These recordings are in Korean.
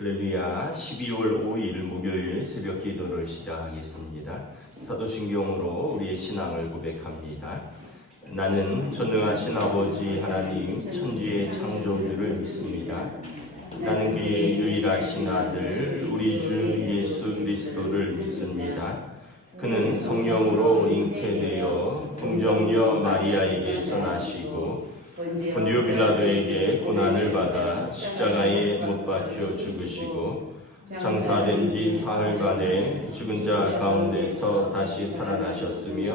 할렐루야. 12월 5일 목요일 새벽 기도를 시작하겠습니다. 사도신경으로 우리의 신앙을 고백합니다. 나는 전능하신 아버지 하나님 천지의 창조주를 믿습니다. 나는 그의 유일하신 아들 우리 주 예수 그리스도를 믿습니다. 그는 성령으로 잉태되어 동정녀 마리아에게서 나시고 본디오 빌라도에게 고난을 받아 십자가에 못 박혀 죽으시고 장사된 지 사흘간에 죽은 자 가운데서 다시 살아나셨으며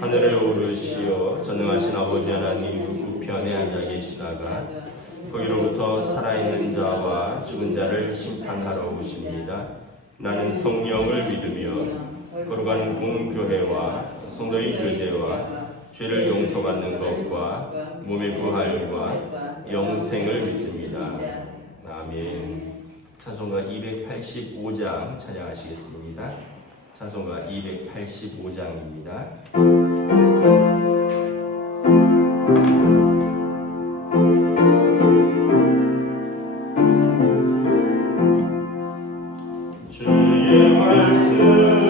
하늘에 오르시어 전능하신 아버지 하나님 우편에 앉아 계시다가 거기로부터 살아있는 자와 죽은 자를 심판하러 오십니다. 나는 성령을 믿으며 거룩한 공교회와 성도의 교제와 죄를 용서받는 것과 몸의 부활과 영생을 믿습니다. 아멘. 찬송가 285장 찬양하시겠습니다. 찬송가 285장입니다. 주의 말씀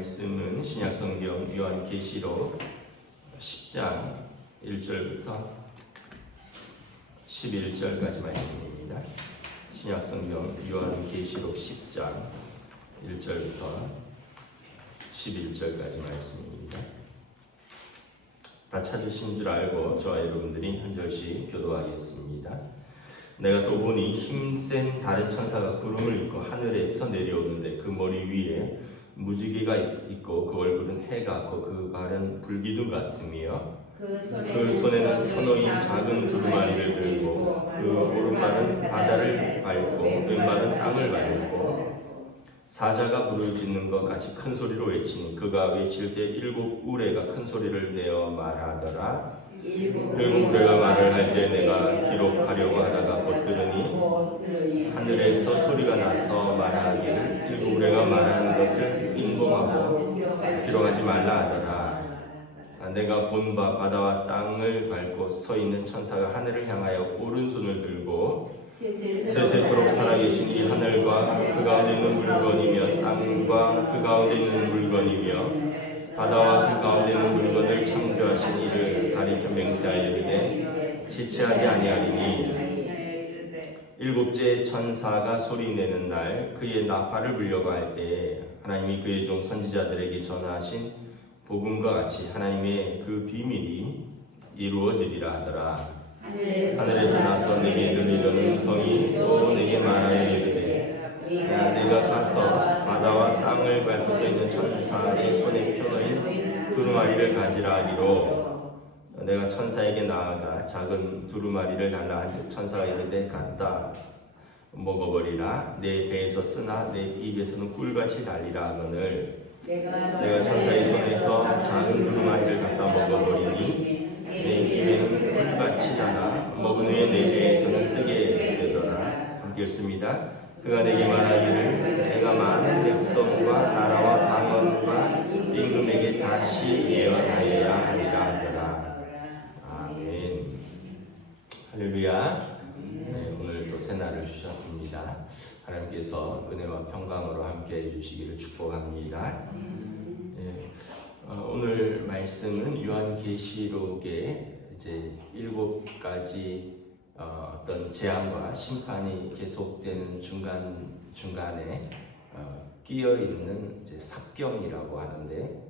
말씀은 신약성경 요한계시록 10장 1절부터 11절까지 말씀입니다. 신약성경 요한계시록 10장 1절부터 11절까지 말씀입니다. 다 찾으신 줄 알고 저와 여러분들이 한 절씩 교도하겠습니다. 내가 또 보니 힘센 다른 천사가 구름을 입고 하늘에서 내려오는데 그 머리 위에 무지개가 있고 그 얼굴은 해 같고 그 발은 불기둥 같으며 그 손에는 터놓인 작은 두루마리를 들고 그 오른발은 바다를 밟고 왼발은 땅을 밟고 사자가 부르짖는 것 같이 큰 소리로 외치니 그가 외칠 때 일곱 우레가 큰 소리를 내어 말하더라. 일곱 우레가 말을 할 때 내가 기록하려고 하다가 곧 들으니 하늘에서 소리가 나서 말하기를 일곱 우레가 말하는 것을 인봉하고 기록하지 말라 하더라. 내가 본 바 바다와 땅을 밟고 서 있는 천사가 하늘을 향하여 오른손을 들고 세세토록 살아계신 이 하늘과 그 가운데 있는 물건이며 땅과 그 가운데 있는 물건이며 바다와 그 가운데 있는 물건을 창조하신 이를 가리켜 맹세하여 이르되 지체하지 아니하리니 일곱째 천사가 소리내는 날 그의 나팔을 불려고 할 때 하나님이 그의 종 선지자들에게 전하신 복음과 같이 하나님의 그 비밀이 이루어지리라 하더라. 하늘에서 나서 내게 들리던 음성이 또 내게 말하여 이르되 내가 가서 바다와 땅을 밟고 서 있는 천사의 손에 펴놓인 두루마리를 가지라 하기로 내가 천사에게 나아가 작은 두루마리를 달라 한즉 천사가 이르되 갔다 먹어버리라. 내 배에서 쓰나 내 입에서는 꿀같이 달리라 하거늘 내가 천사의 손에서 작은 두루마리를 갖다 먹어버리니 내 입에는 꿀같이 나나 먹은 후에 내 배에서는 쓰게 되더라. 함께 읽습니다. 그가 내게 말하기를 내가 많은 백성과 나라와 방언과 임금에게 다시 예언하여야 하리라 하더라. 아멘. 할렐루야. 네, 오늘 또 새날을 주셨습니다. 하나님께서 은혜와 평강으로 함께 해주시기를 축복합니다. 네, 오늘 말씀은 요한계시록의 이제 7가지 어떤 재앙과 심판이 계속되는 중간에 끼어 있는 이제 삽경이라고 하는데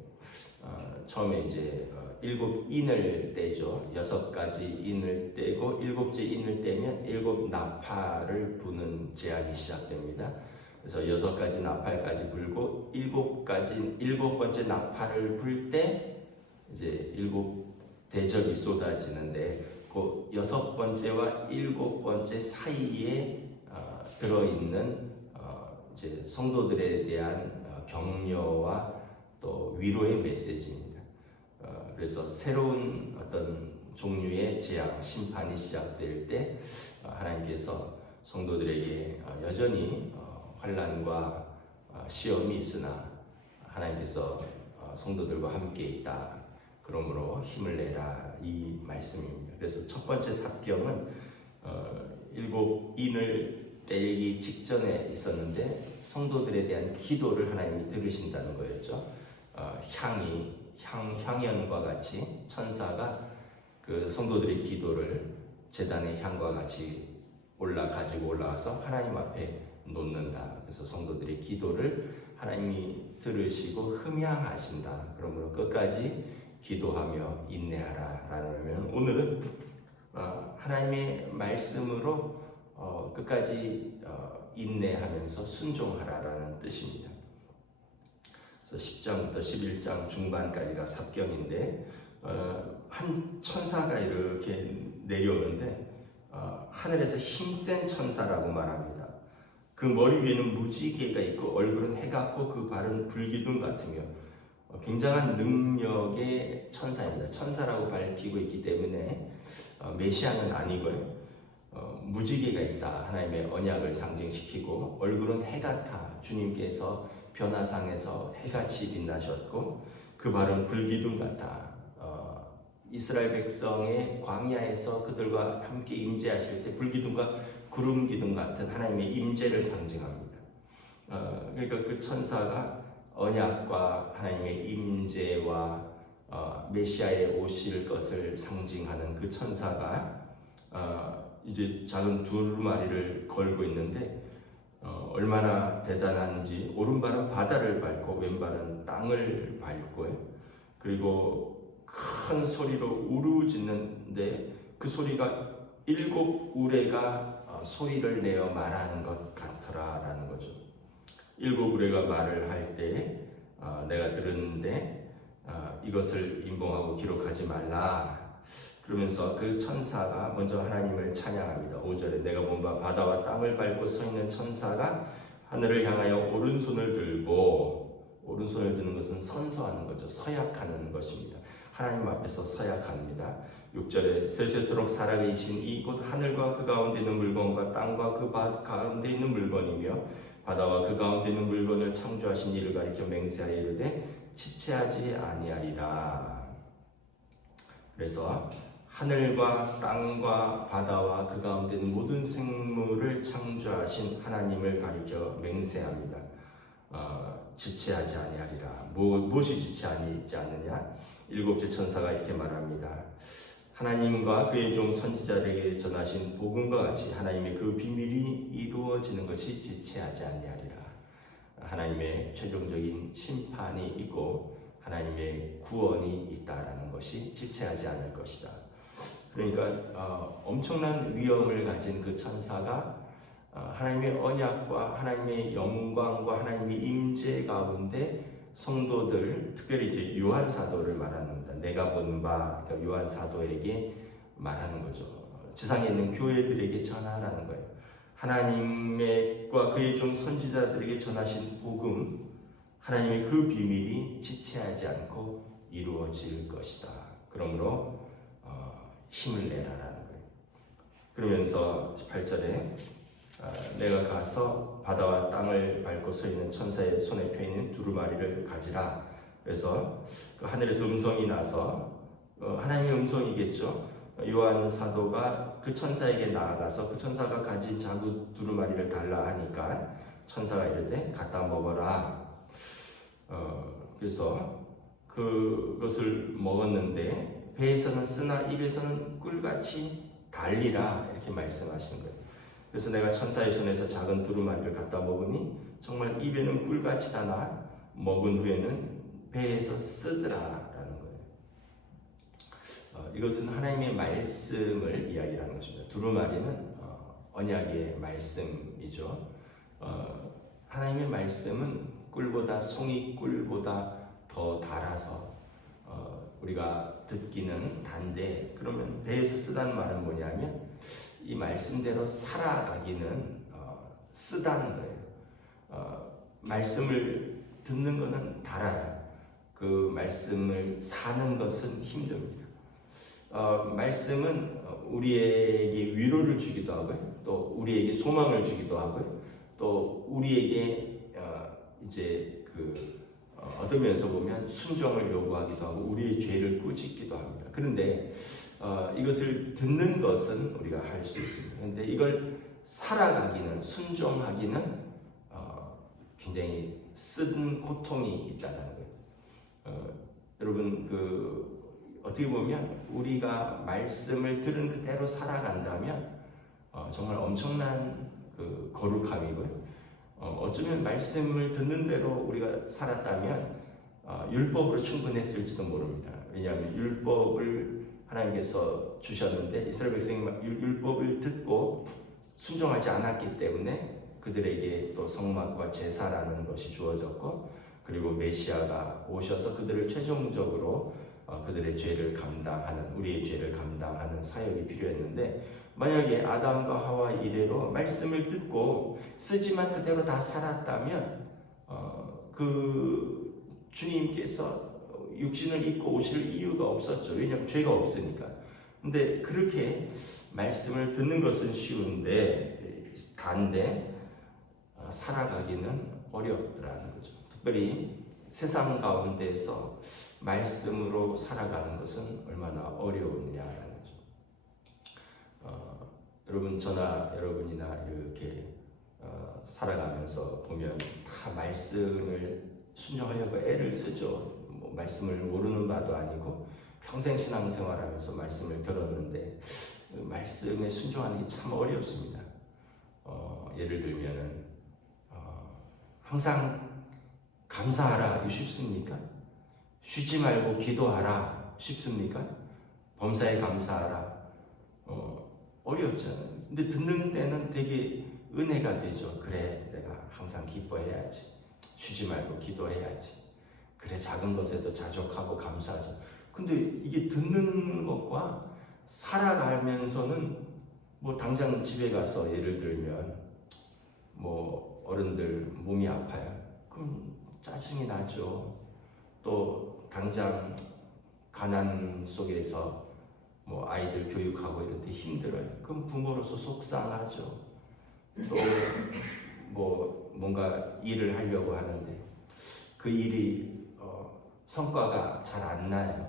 처음에 이제 7인을 떼죠. 6가지 인을 떼고 7째 인을 떼면 7 나팔을 부는 재앙이 시작됩니다. 그래서 6가지 나팔까지 불고 7번째 나팔을 불 때 이제 7 대접이 쏟아지는데 그 6번째와 7번째 사이에 들어있는 이제 성도들에 대한 격려와 또 위로의 메시지입니다. 그래서 새로운 어떤 종류의 재앙, 심판이 시작될 때 하나님께서 성도들에게 여전히 환난과 시험이 있으나 하나님께서 성도들과 함께 있다. 그러므로 힘을 내라 이 말씀입니다. 그래서 첫 번째 삽경은 7인을 떼기 직전에 있었는데 성도들에 대한 기도를 하나님이 들으신다는 거였죠. 향연과 같이 천사가 그 성도들의 기도를 제단의 향과 같이 가지고 올라와서 하나님 앞에 놓는다. 그래서 성도들의 기도를 하나님이 들으시고 흠양하신다. 그러므로 끝까지 기도하며 인내하라 라면 오늘은 하나님의 말씀으로 끝까지 인내하면서 순종하라라는 뜻입니다. 그래서 10장부터 11장 중반까지가 삽경인데 한 천사가 이렇게 내려오는데 하늘에서 힘센 천사라고 말합니다. 그 머리 위에는 무지개가 있고 얼굴은 해 같고 그 발은 불기둥 같으며 굉장한 능력의 천사입니다. 천사라고 밝히고 있기 때문에 메시아는 아니고요. 무지개가 있다. 하나님의 언약을 상징시키고 얼굴은 해 같아. 주님께서 변화상에서 해같이 빛나셨고 그 발은 불기둥 같아. 이스라엘 백성의 광야에서 그들과 함께 임재하실 때 불기둥과 구름기둥 같은 하나님의 임재를 상징합니다. 그러니까 그 천사가 언약과 하나님의 임재와 메시아의 오실 것을 상징하는 그 천사가 이제 작은 두루마리를 걸고 있는데 얼마나 대단한지 오른발은 바다를 밟고 왼발은 땅을 밟고요. 그리고 큰 소리로 우르짖는데 그 소리가 7 우레가 소리를 내어 말하는 것 같더라라는 거죠. 7 우레가 말을 할 때 내가 들었는데 이것을 인봉하고 기록하지 말라. 그러면서 그 천사가 먼저 하나님을 찬양합니다. 5절에 내가 본 바 바다와 땅을 밟고 서 있는 천사가 하늘을 향하여 오른손을 들고, 오른손을 드는 것은 선서하는 거죠. 서약하는 것입니다. 하나님 앞에서 서약합니다. 6절에 세세토록 살아계신 이 곧 하늘과 그 가운데 있는 물건과 땅과 그 가운데 있는 물건이며 바다와 그 가운데 있는 물건을 창조하신 이를 가리켜 맹세하여 이르되 지체하지 아니하리라. 그래서 하늘과 땅과 바다와 그 가운데 있는 모든 생물을 창조하신 하나님을 가리켜 맹세합니다. 지체하지 아니하리라. 무엇이 지체하지 않느냐? 일곱째 천사가 이렇게 말합니다. 하나님과 그의 종 선지자들에게 전하신 복음과 같이 하나님의 그 비밀이 이루어지는 것이 지체하지 아니하리라. 하나님의 최종적인 심판이 있고 하나님의 구원이 있다라는 것이 지체하지 않을 것이다. 그러니까 엄청난 위엄을 가진 그 천사가 하나님의 언약과 하나님의 영광과 하나님의 임재 가운데 성도들, 특별히 이제 요한 사도를 말하는 겁니다. 내가 본 바, 그러니까 요한 사도에게 말하는 거죠. 지상에 있는 교회들에게 전하라는 거예요. 하나님과 그의 종 선지자들에게 전하신 복음, 하나님의 그 비밀이 지체하지 않고 이루어질 것이다. 그러므로 힘을 내라라는 거예요. 그러면서 18절에 내가 가서 바다와 땅을 밟고 서 있는 천사의 손에 펴있는 두루마리를 가지라. 그래서 그 하늘에서 음성이 나서 하나님의 음성이겠죠. 요한 사도가 그 천사에게 나아가서 그 천사가 가진 자구 두루마리를 달라 하니까 천사가 이르되 갖다 먹어라. 그래서 그것을 먹었는데 배에서는 쓰나 입에서는 꿀같이 달리라 이렇게 말씀하시는 거예요. 그래서 내가 천사의 손에서 작은 두루마리를 갖다 먹으니 정말 입에는 꿀같이 다나 먹은 후에는 배에서 쓰더라라는 거예요. 이것은 하나님의 말씀을 이야기하는 것입니다. 두루마리는 언약의 말씀이죠. 하나님의 말씀은 꿀보다 송이꿀보다 더 달아서 우리가 듣기는 단데, 그러면 배에서 쓰다는 말은 뭐냐면 이 말씀대로 살아가기는 쓰다는 거예요. 말씀을 듣는 것은 달아요. 그 말씀을 사는 것은 힘듭니다. 말씀은 우리에게 위로를 주기도 하고요, 또 우리에게 소망을 주기도 하고요, 또 우리에게 이제 어떤 면에서 보면 순종을 요구하기도 하고 우리의 죄를 꾸짖기도 합니다. 그런데 이것을 듣는 것은 우리가 할 수 있습니다. 그런데 이걸 살아가기는, 순종하기는 굉장히 쓴 고통이 있다는 거예요. 여러분 어떻게 보면 우리가 말씀을 들은 그대로 살아간다면 정말 엄청난 거룩함이고요. 어쩌면 말씀을 듣는 대로 우리가 살았다면 율법으로 충분했을지도 모릅니다. 왜냐하면 율법을 하나님께서 주셨는데 이스라엘 백성이 율법을 듣고 순종하지 않았기 때문에 그들에게 또 성막과 제사라는 것이 주어졌고, 그리고 메시아가 오셔서 그들을 최종적으로 그들의 죄를 감당하는, 우리의 죄를 감당하는 사역이 필요했는데, 만약에 아담과 하와 이래로 말씀을 듣고 쓰지만 그대로 다 살았다면 그 주님께서 육신을 입고 오실 이유가 없었죠. 왜냐하면 죄가 없으니까. 근데 그렇게 말씀을 듣는 것은 쉬운데 단데 살아가기는 어렵더라는 거죠. 특별히 세상 가운데에서 말씀으로 살아가는 것은 얼마나 어려우냐라는 거죠. 여러분, 저나 여러분이나 이렇게 살아가면서 보면 다 말씀을 순종하려고 애를 쓰죠. 말씀을 모르는 바도 아니고 평생 신앙생활하면서 말씀을 들었는데 말씀에 순종하는 게 참 어렵습니다. 예를 들면은 항상 감사하라, 이거 쉽습니까? 쉬지 말고 기도하라, 쉽습니까? 범사에 감사하라, 어렵잖아요. 근데 듣는 때는 되게 은혜가 되죠. 그래, 내가 항상 기뻐해야지, 쉬지 말고 기도해야지, 그래, 작은 것에도 자족하고 감사하자. 근데 이게 듣는 것과 살아가면서는 당장 집에 가서 예를 들면 어른들 몸이 아파요. 그럼 짜증이 나죠. 또 당장 가난 속에서 뭐 아이들 교육하고 이럴 때 힘들어요. 그럼 부모로서 속상하죠. 또 뭐 뭔가 일을 하려고 하는데 그 일이 성과가 잘 안 나요.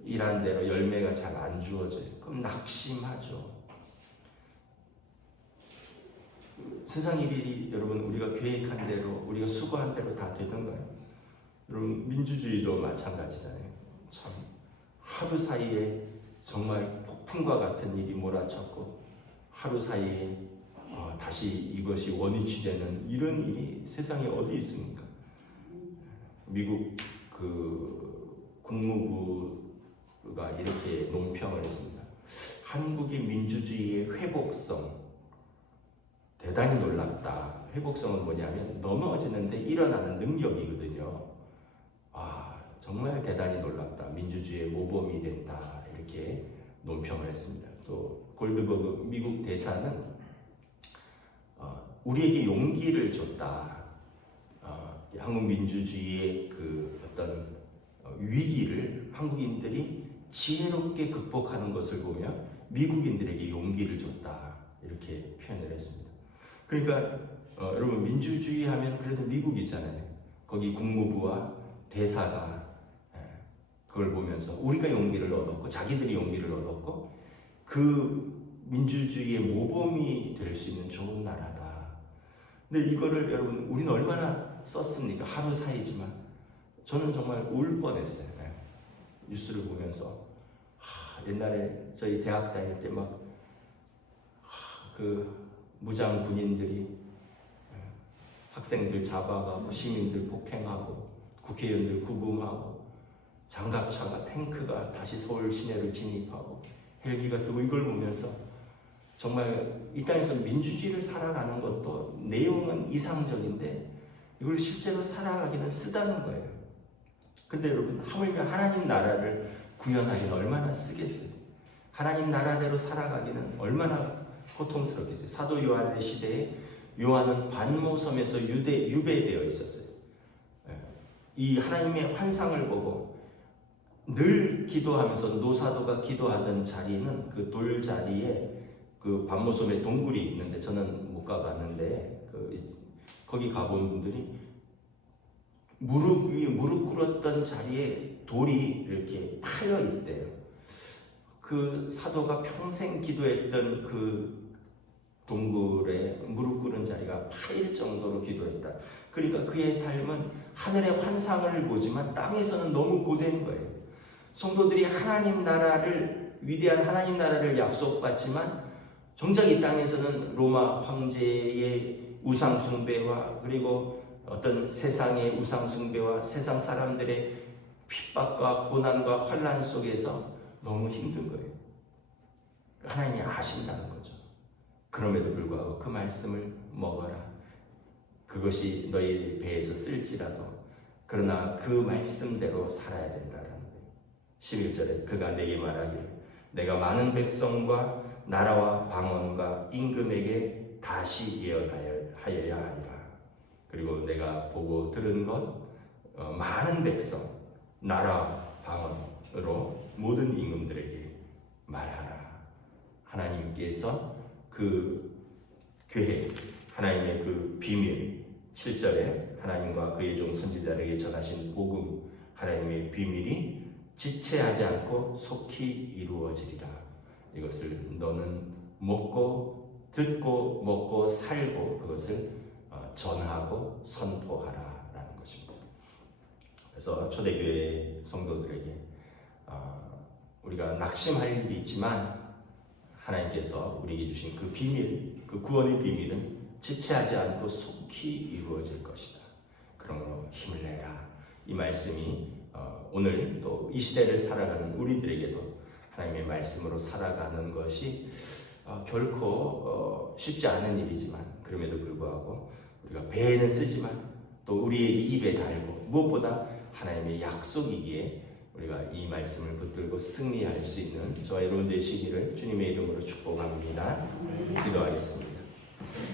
일한 대로 열매가 잘 안 주어져요. 그럼 낙심하죠. 세상 일이 여러분 우리가 계획한 대로 우리가 수고한 대로 다 되던가요? 여러분 민주주의도 마찬가지잖아요. 참 하루 사이에 정말 폭풍과 같은 일이 몰아쳤고 하루 사이에 다시 이것이 원위치 되는 이런 일이 세상에 어디 있습니까? 미국 그 국무부가 이렇게 논평을 했습니다. 한국의 민주주의의 회복성 대단히 놀랍다. 회복성은 뭐냐면 넘어지는데 일어나는 능력이거든요. 정말 대단히 놀랍다. 민주주의의 모범이 된다. 이렇게 논평을 했습니다. 또 골드버그 미국 대사는 우리에게 용기를 줬다. 한국 민주주의의 그 어떤 위기를 한국인들이 지혜롭게 극복하는 것을 보며 미국인들에게 용기를 줬다. 이렇게 표현을 했습니다. 그러니까 여러분 민주주의 하면 그래도 미국이잖아요. 거기 국무부와 대사가 그걸 보면서 우리가 용기를 얻었고 자기들이 용기를 얻었고 그 민주주의의 모범이 될 수 있는 좋은 나라다. 근데 이거를 여러분 우리는 얼마나 썼습니까? 하루 사이지만 저는 정말 울 뻔했어요. 뉴스를 보면서 옛날에 저희 대학 다닐 때 막 그 무장 군인들이 학생들 잡아가고 시민들 폭행하고 국회의원들 구금하고 장갑차가 탱크가 다시 서울 시내를 진입하고 헬기가 뜨고 이걸 보면서 정말 이 땅에서 민주주의를 살아가는 것도 내용은 이상적인데 이걸 실제로 살아가기는 쓰다는 거예요. 근데 여러분 하물며 하나님 나라를 구현하기는 얼마나 쓰겠어요. 하나님 나라대로 살아가기는 얼마나 고통스럽겠어요. 사도 요한의 시대에 요한은 반모섬에서 유배되어 있었어요. 이 하나님의 환상을 보고 늘 기도하면서 노사도가 기도하던 자리는 그 돌자리에 그 반모섬에 동굴이 있는데 저는 못 가봤는데 거기 가본 분들이 무릎 꿇었던 자리에 돌이 이렇게 파여 있대요. 그 사도가 평생 기도했던 그 동굴에 무릎 꿇은 자리가 파일 정도로 기도했다. 그러니까 그의 삶은 하늘의 환상을 보지만 땅에서는 너무 고된 거예요. 성도들이 하나님 나라를 위대한 하나님 나라를 약속받지만 정작 이 땅에서는 로마 황제의 우상 숭배와 그리고 어떤 세상의 우상 숭배와 세상 사람들의 핍박과 고난과 환난 속에서 너무 힘든 거예요. 하나님이 아신다는 거죠. 그럼에도 불구하고 그 말씀을 먹어라. 그것이 너희 배에서 쓸지라도 그러나 그 말씀대로 살아야 된다라는 거예요. 11절에 그가 내게 말하기를 내가 많은 백성과 나라와 방언과 임금에게 다시 예언하여야 하리라. 그리고 내가 보고 들은 것 많은 백성, 나라, 방언으로 모든 임금들에게 말하라. 하나님께서 그 계획, 하나님의 그 비밀, 7절에 하나님과 그의 종 선지자에게 전하신 복음, 하나님의 비밀이 지체하지 않고 속히 이루어지리라. 이것을 너는 먹고 듣고 먹고 살고 그것을 전하고 선포하라 라는 것입니다. 그래서 초대교회 성도들에게 우리가 낙심할 일이 있지만 하나님께서 우리에게 주신 그 비밀, 그 구원의 비밀은 지체하지 않고 속히 이루어질 것이다. 그러므로 힘을 내라. 이 말씀이 오늘 또 이 시대를 살아가는 우리들에게도 하나님의 말씀으로 살아가는 것이 결코 쉽지 않은 일이지만 그럼에도 불구하고 우리가 배에는 쓰지만 또 우리의 입에 달고 무엇보다 하나님의 약속이기에 우리가 이 말씀을 붙들고 승리할 수 있는 저와 여러분 되시기를 주님의 이름으로 축복합니다. 기도하겠습니다.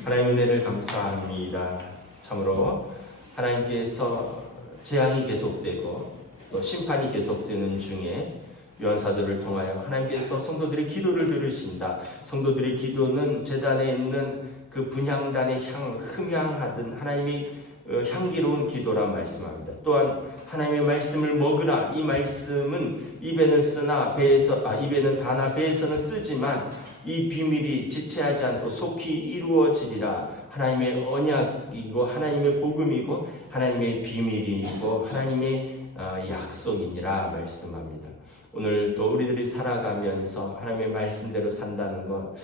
하나님의 은혜를 감사합니다. 참으로 하나님께서 재앙이 계속되고 또 심판이 계속되는 중에 요한사도를 통하여 하나님께서 성도들의 기도를 들으신다. 성도들의 기도는 제단에 있는 그 분향단의 흠향하던 하나님의 향기로운 기도라 말씀합니다. 또한 하나님의 말씀을 먹으라. 이 말씀은 입에는 다나 배에서는 쓰지만 이 비밀이 지체하지 않고 속히 이루어지리라. 하나님의 언약이고 하나님의 복음이고 하나님의 비밀이고 하나님의 약속이니라 말씀합니다. 오늘 또 우리들이 살아가면서 하나님의 말씀대로 산다는 것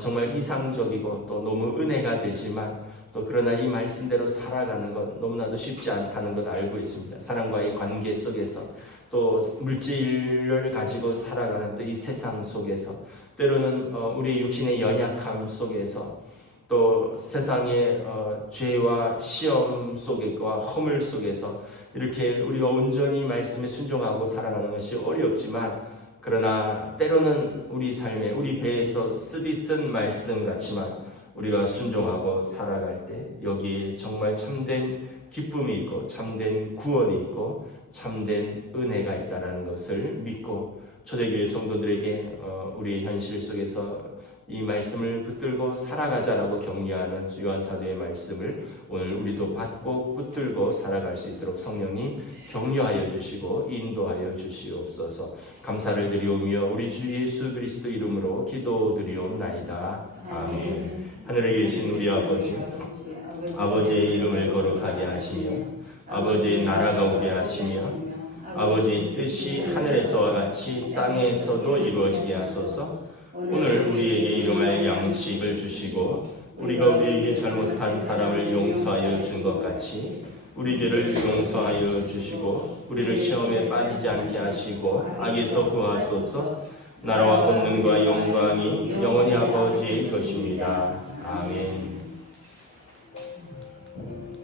정말 이상적이고 또 너무 은혜가 되지만 또 그러나 이 말씀대로 살아가는 것 너무나도 쉽지 않다는 것 알고 있습니다. 사람과의 관계 속에서 또 물질을 가지고 살아가는 또 이 세상 속에서 때로는 우리 육신의 연약함 속에서 또 세상의 죄와 시험 속과 허물 속에서 이렇게 우리가 온전히 말씀에 순종하고 살아가는 것이 어렵지만 그러나 때로는 우리 삶에 우리 배에서 쓰디 쓴 말씀 같지만 우리가 순종하고 살아갈 때 여기에 정말 참된 기쁨이 있고 참된 구원이 있고 참된 은혜가 있다는 것을 믿고 초대교회 성도들에게 우리의 현실 속에서 이 말씀을 붙들고 살아가자라고 격려하는 요한사도의 말씀을 오늘 우리도 받고 붙들고 살아갈 수 있도록 성령님 격려하여 주시고 인도하여 주시옵소서. 감사를 드리오며 우리 주 예수 그리스도 이름으로 기도드리옵나이다. 아멘. 하늘에 계신 우리 아버지의 이름을 거룩하게 하시며 아버지의 나라가 오게 하시며 아버지의 뜻이 하늘에서와 같이 땅에서도 이루어지게 하소서. 오늘 우리에게 일용할 양식을 주시고 우리가 우리에게 잘못한 사람을 용서하여 준 것 같이 우리 죄를 용서하여 주시고 우리를 시험에 빠지지 않게 하시고 악에서 구하소서. 나라와 권능과 영광이 영원히 아버지의 것입니다. 아멘.